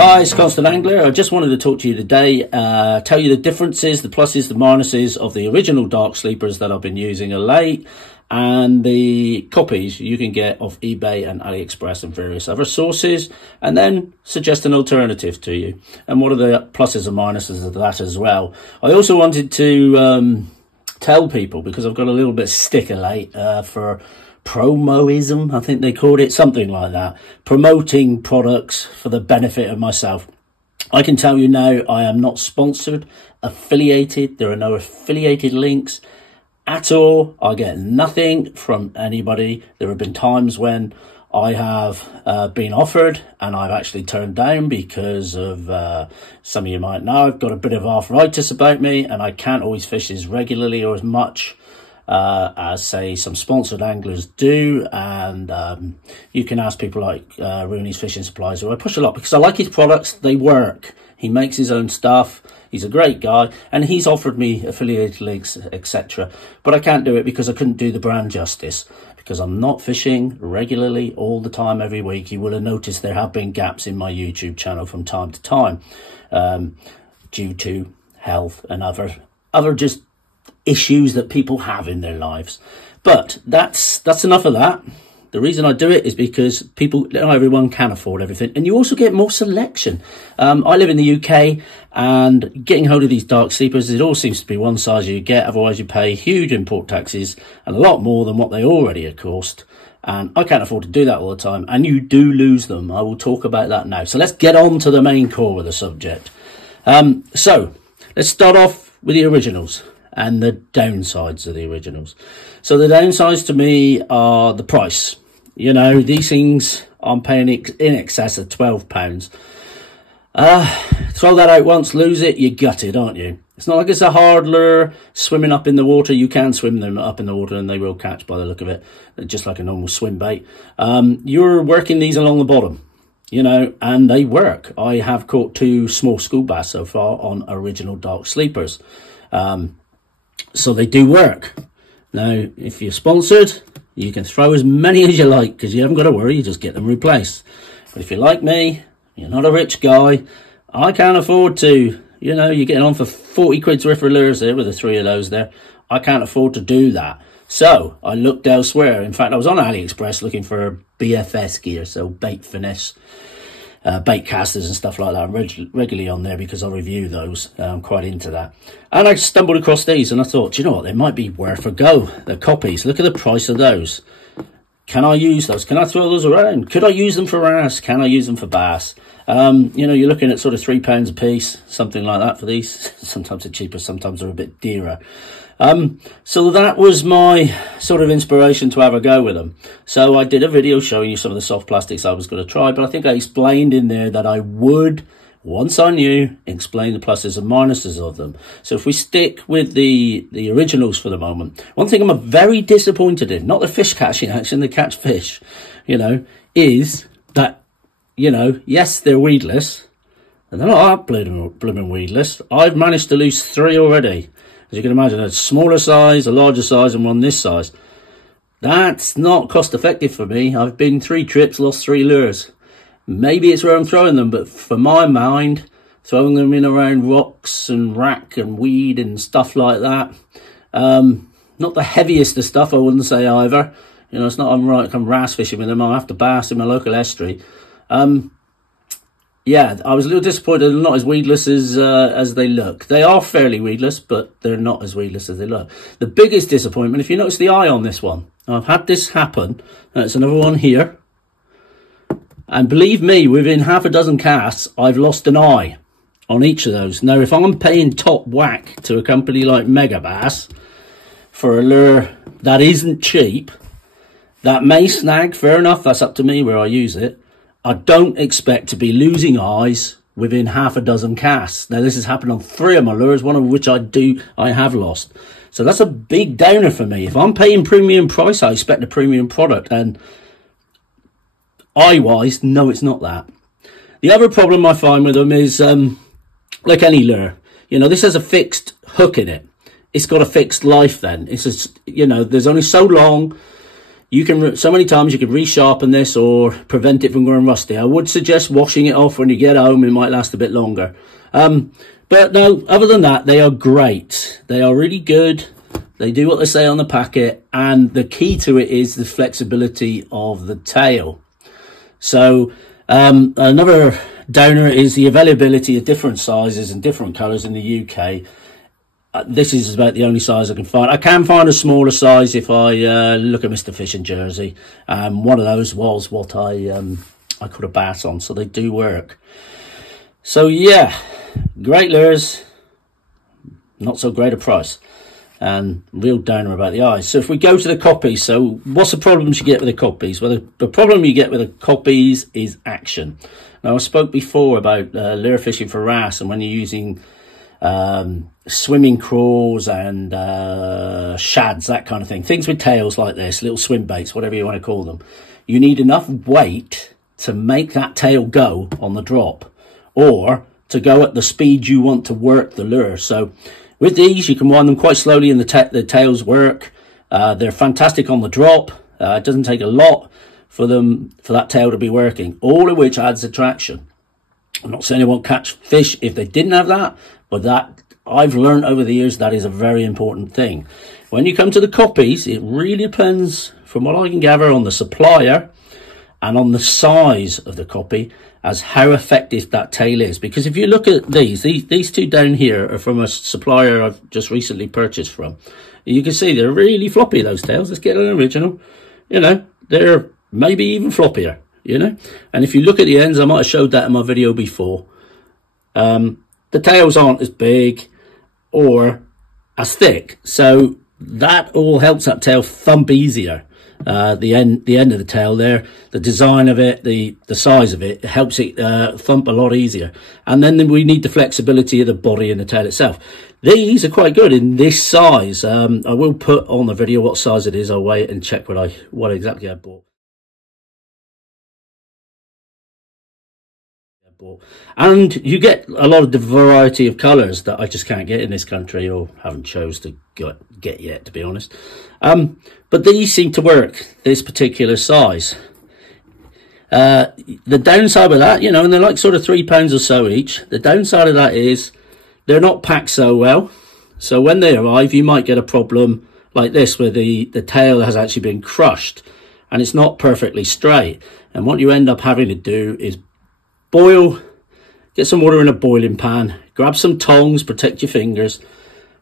Hi, it's Constant Angler. I just wanted to talk to you today, tell you the differences, the pluses, the minuses of the original dark sleepers that I've been using of late and the copies you can get off eBay and AliExpress and various other sources, and then suggest an alternative to you and what are the pluses and minuses of that as well. I also wanted to tell people, because I've got a little bit of stick of late for promoism, I think they called it, something like that, promoting products for the benefit of myself. I can tell you now, I am not sponsored, affiliated. There are no affiliated links at all. I get nothing from anybody. There have been times when I have been offered and I've actually turned down because of, some of you might know, I've got a bit of arthritis about me and I can't always fish as regularly or as much as say some sponsored anglers do. And you can ask people like Rooney's Fishing Supplies, who I push a lot because I like his products. They work. He makes his own stuff. He's a great guy, and he's offered me affiliate links, etc. But I can't do it because I couldn't do the brand justice, because I'm not fishing regularly all the time every week. You will have noticed there have been gaps in my YouTube channel from time to time due to health and other just issues that people have in their lives. But that's enough of that. The reason I do it is because not everyone can afford everything, and you also get more selection. I live in the UK, and getting hold of these dark sleepers, it all seems to be one size you get. Otherwise you pay huge import taxes and a lot more than what they already cost, and I can't afford to do that all the time, and you do lose them. I will talk about that now. So let's get on to the main core of the subject. So let's start off with the originals and the downsides of the originals. So the downsides to me are the price. You know, these things I'm paying in excess of £12. Throw that out once, lose it, you're gutted, aren't you? It's not like it's a hard lure swimming up in the water. You can swim them up in the water and they will catch by the look of it, just like a normal swim bait. You're working these along the bottom, you know, and they work. I have caught 2 small school bass so far on original dark sleepers. So they do work. Now, if you're sponsored, you can throw as many as you like because you haven't got to worry, you just get them replaced. But if you're like me, you're not a rich guy, I can't afford to, you know, you're getting on for 40 quid's worth of lures there with the 3 of those there. I can't afford to do that. So I looked elsewhere. In fact, I was on AliExpress looking for BFS gear, so bait finesse, bait casters and stuff like that. I'm regularly on there because I review those. I'm quite into that. And I stumbled across these and I thought, you know what, they might be worth a go. They're copies. Look at the price of those. Can I use those? Can I throw those around? Could I use them for wrasse? Can I use them for bass? You know, you're looking at sort of £3 a piece, something like that for these. Sometimes they're cheaper, sometimes they're a bit dearer. So that was my sort of inspiration to have a go with them. So I did a video showing you some of the soft plastics I was going to try, but I think I explained in there that I would, once I knew, explain the pluses and minuses of them. So if we stick with the originals for the moment, one thing I'm very disappointed in, not the fish catching action, the catch fish, you know, is that, you know, yes, they're weedless, and they're not that blooming weedless. I've managed to lose 3 already. As you can imagine, a smaller size, a larger size, and one this size. That's not cost effective for me. I've been 3 trips, lost 3 lures. Maybe it's where I'm throwing them, but for my mind, throwing them in around rocks and wrack and weed and stuff like that, not the heaviest of stuff, I wouldn't say either. You know, it's not I'm wrasse fishing with them. I have to bass in my local estuary. Yeah, I was a little disappointed they're not as weedless as they look. They are fairly weedless, but they're not as weedless as they look. The biggest disappointment, if you notice the eye on this one, I've had this happen, and it's another one here. And believe me, within half a dozen casts, I've lost an eye on each of those. Now, if I'm paying top whack to a company like Megabass for a lure that isn't cheap, that may snag, fair enough, that's up to me where I use it. I don't expect to be losing eyes within half a dozen casts. Now, this has happened on 3 of my lures, one of which I have lost. So that's a big downer for me. If I'm paying premium price, I expect a premium product. And eye-wise, no, it's not that. The other problem I find with them is, like any lure, you know, this has a fixed hook in it. It's got a fixed life then. It's just, you know, there's only so long you can, so many times you can resharpen this or prevent it from going rusty. I would suggest washing it off when you get home. It might last a bit longer. But no, other than that, they are great. They are really good. They do what they say on the packet. And the key to it is the flexibility of the tail. So another downer is the availability of different sizes and different colours in the UK. This is about the only size I can find. I can find a smaller size if I look at Mr. Fish in Jersey. One of those was what I caught a bass on, so they do work. So yeah, great lures, not so great a price, and real downer about the eyes. So if we go to the copies, so what's the problems you get with the copies? Well, the problem you get with the copies is action. Now, I spoke before about lure fishing for wrasse, and when you're using swimming crawls and shads, that kind of thing, things with tails like this, little swim baits, whatever you want to call them, you need enough weight to make that tail go on the drop, or to go at the speed you want to work the lure. So with these, you can wind them quite slowly and the tails work. They're fantastic on the drop. It doesn't take a lot for that tail to be working, all of which adds attraction. I'm not saying they won't catch fish if they didn't have that, but that, I've learned over the years, that is a very important thing. When you come to the copies, it really depends, from what I can gather, on the supplier and on the size of the copy as how effective that tail is. Because if you look at these two down here are from a supplier I've just recently purchased from. You can see they're really floppy, those tails. Let's get an original. You know, they're maybe even floppier, you know. And if you look at the ends, I might have showed that in my video before. The tails aren't as big or as thick, so that all helps that tail thump easier. The end of the tail there, the design of it, the size of it, helps it thump a lot easier. And then we need the flexibility of the body and the tail itself. These are quite good in this size. I will put on the video what size it is. I'll wait and check what exactly I bought. And you get a lot of the variety of colours that I just can't get in this country, or haven't chose to get yet, to be honest. But these seem to work, this particular size. The downside of that, you know, and they're like sort of £3 or so each. The downside of that is they're not packed so well. So when they arrive, you might get a problem like this, where the tail has actually been crushed and it's not perfectly straight. And what you end up having to do is get some water in a boiling pan, grab some tongs, protect your fingers,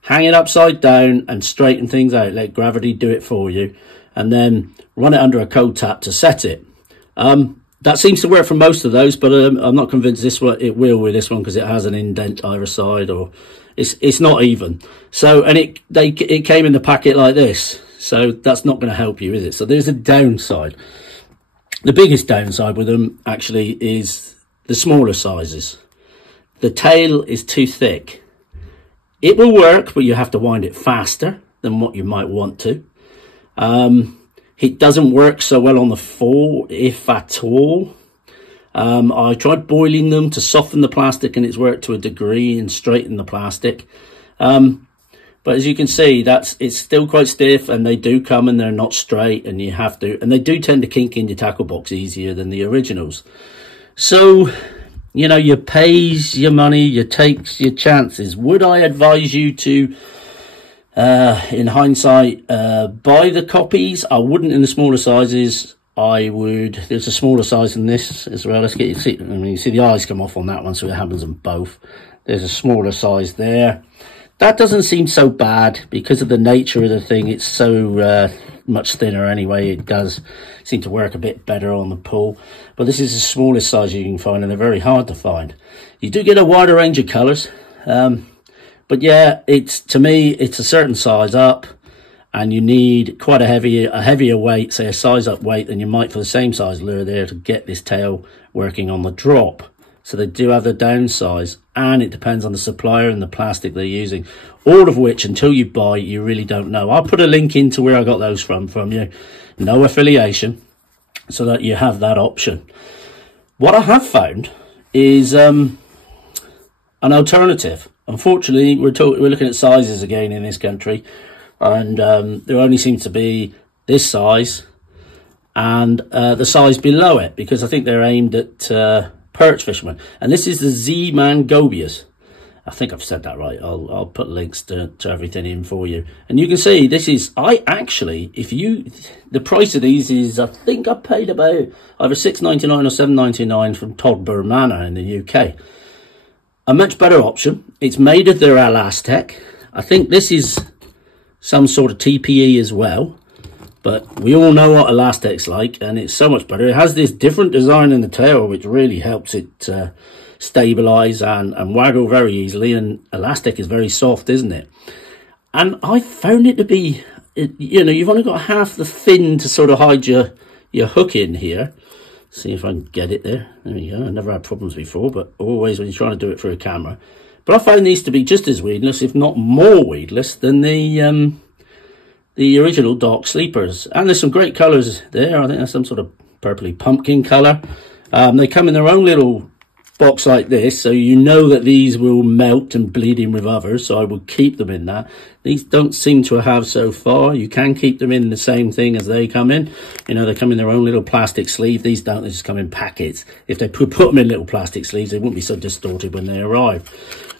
hang it upside down and straighten things out, let gravity do it for you, and then run it under a cold tap to set it. That seems to work for most of those, but I'm not convinced it will with this one, because it has an indent either side, or it's not even. So, and it came in the packet like this, so that's not going to help you, is it? So there's a downside. The biggest downside with them actually is the smaller sizes. The tail is too thick. It will work, but you have to wind it faster than what you might want to. It doesn't work so well on the fall, if at all. I tried boiling them to soften the plastic, and it's worked to a degree and straighten the plastic. But as you can see, it's still quite stiff, and they do come and they're not straight, and they do tend to kink in your tackle box easier than the originals. So, you know, you pays your money, you takes your chances. Would I advise you to, in hindsight, buy the copies? I wouldn't in the smaller sizes. I would. There's a smaller size than this as well. Let's get you see. I mean, you see the eyes come off on that one, so it happens on both. There's a smaller size there. That doesn't seem so bad because of the nature of the thing. It's so much thinner anyway. It does seem to work a bit better on the pull. But this is the smallest size you can find, and they're very hard to find. You do get a wider range of colours. But yeah, to me, it's a certain size up, and you need quite a heavier weight, say a size up weight, than you might for the same size lure there to get this tail working on the drop. So they do have the downsize, and it depends on the supplier and the plastic they're using. All of which, until you buy, you really don't know. I'll put a link into where I got those from you. No affiliation, so that you have that option. What I have found is an alternative. Unfortunately, we're looking at sizes again in this country, and there only seems to be this size, and the size below it, because I think they're aimed at perch fishermen. And this is the Z-Man Gobius. I think I've said that right. I'll put links to everything in for you. And you can see this is, the price of these is, I think I paid about either $6.99 or $7.99 from Todd Burmana in the UK. A much better option. It's made of their Elastec. I think this is some sort of TPE as well. But we all know what Elastec's like, and it's so much better. It has this different design in the tail, which really helps it stabilize and waggle very easily. And Elastec is very soft, isn't it? And I found it to be, you know, you've only got half the fin to sort of hide your hook in here. See if I can get it there. There we go. I never had problems before, but always when you're trying to do it through a camera. But I found these to be just as weedless, if not more weedless, than the original Dark Sleepers. And there's some great colours there. I think there's some sort of purpley pumpkin colour. They come in their own little box like this, so you know that these will melt and bleed in with others, so I will keep them in that. These don't seem to have so far. You can keep them in the same thing as they come in. You know, they come in their own little plastic sleeve. These don't, they just come in packets. If they put them in little plastic sleeves, they wouldn't be so distorted when they arrive.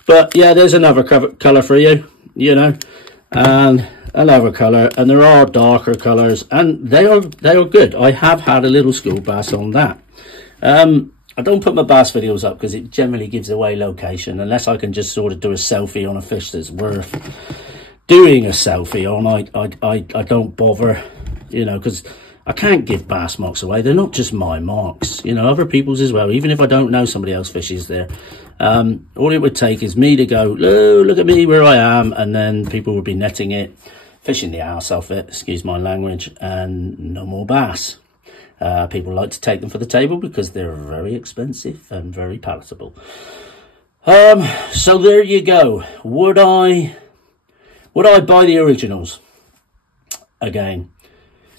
But yeah, there's another colour for you, you know, and another colour, and there are darker colours, and they are good. I have had a little school bass on that. I don't put my bass videos up because it generally gives away location, unless I can just sort of do a selfie on a fish that's worth doing a selfie on. I don't bother, you know, because I can't give bass marks away. They're not just my marks, you know, other people's as well. Even if I don't know somebody else fishes there, all it would take is me to go, oh, look at me where I am, and then people would be netting it, fishing the arse off it, excuse my language, and no more bass. People like to take them for the table because they're very expensive and very palatable. So there you go. Would I buy the originals again?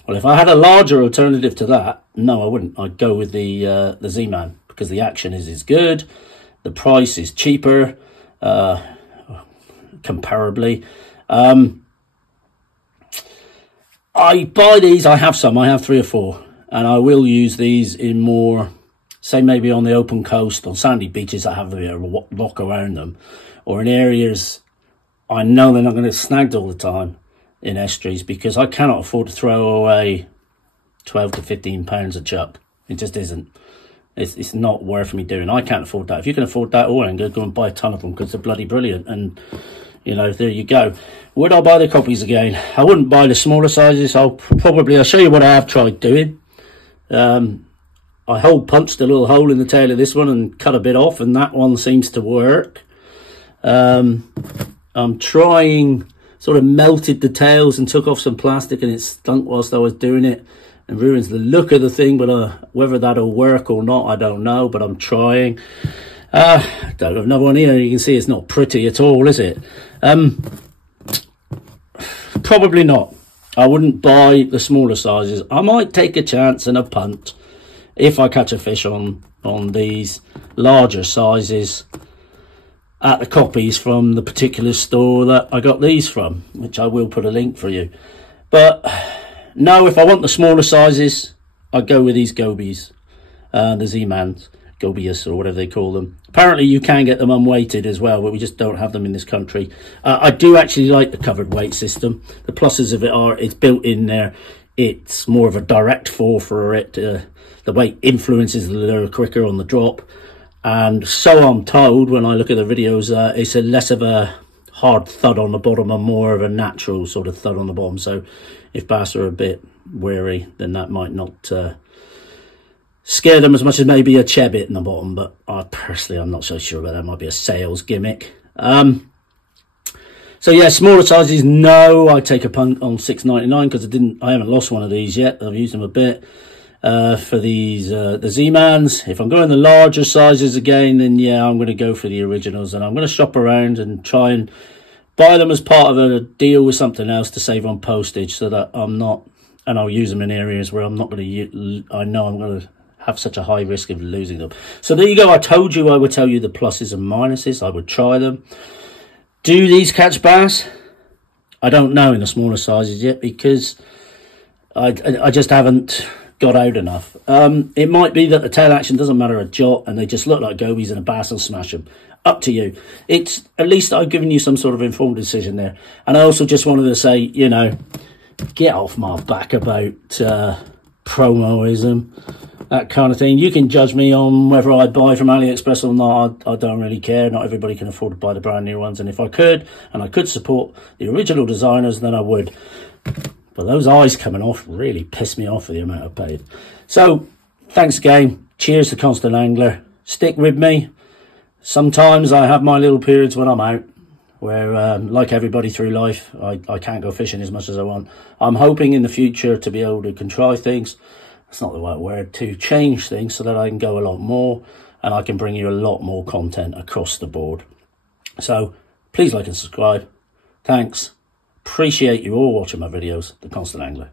Well, if I had a larger alternative to that, no, I wouldn't. I'd go with the Z-Man, because the action is as good, the price is cheaper, comparably. I buy these. I have some. I have 3 or 4. And I will use these in more, say maybe on the open coast, on sandy beaches that have a lock around them, or in areas I know they're not going to get snagged all the time in estuaries, because I cannot afford to throw away 12 to 15 pounds of chuck. It just isn't. It's not worth me doing. I can't afford that. If you can afford that, all, I'm going to go and buy a ton of them because they're bloody brilliant. And you know, there you go. Would I buy the copies again? I wouldn't buy the smaller sizes. I'll show you what I have tried doing. I hole punched a little hole in the tail of this one and cut a bit off, and that one seems to work. I'm trying, sort of melted the tails and took off some plastic, and it stunk whilst I was doing it and ruins the look of the thing, but whether that'll work or not, I don't know, but I'm trying. I don't have another one here. You can see it's not pretty at all, is it? Probably not. I wouldn't buy the smaller sizes. I might take a chance and a punt if I catch a fish on these larger sizes at the copies from the particular store that I got these from, which I will put a link for you. But no, if I want the smaller sizes, I'd go with these gobies, the Z-Mans, Gobius or whatever they call them. Apparently you can get them unweighted as well, but we just don't have them in this country. I do actually like the covered weight system. The pluses of it are it's built in there. It's more of a direct fall for it. The weight influences the lure quicker on the drop. And so I'm told when I look at the videos, it's a less of a hard thud on the bottom and more of a natural sort of thud on the bottom. So if bass are a bit wary, then that might not scare them as much as maybe a chebbit in the bottom, but personally I'm not so sure about that. Might be a sales gimmick. So yeah, smaller sizes, no. I take a punt on $6.99 because I haven't lost one of these yet. I've used them a bit for these the Z-Mans. If I'm going the larger sizes again, then yeah, I'm going to go for the originals, and I'm going to shop around and try and buy them as part of a deal with something else to save on postage, so that I'm not, and I'll use them in areas where I'm not going to, I know I'm going to have such a high risk of losing them. So there you go. I told you I would tell you the pluses and minuses. I would try them. Do these catch bass? I don't know in the smaller sizes yet, because I just haven't got out enough. It might be that the tail action doesn't matter a jot and they just look like gobies and a bass will smash them. Up to you. It's at least I've given you some sort of informed decision there. And I also just wanted to say, you know, get off my back about promoism, that kind of thing. You can judge me on whether I buy from AliExpress or not. I don't really care. Not everybody can afford to buy the brand new ones. And if I could, and I could support the original designers, then I would. But those eyes coming off really piss me off for the amount I paid. So, thanks again. Cheers to Constant Angler. Stick with me. Sometimes I have my little periods when I'm out, where, like everybody through life, I can't go fishing as much as I want. I'm hoping in the future to be able to contrive things. That's not the right word, to change things so that I can go a lot more and I can bring you a lot more content across the board. So please like and subscribe. Thanks. Appreciate you all watching my videos. The Constant Angler.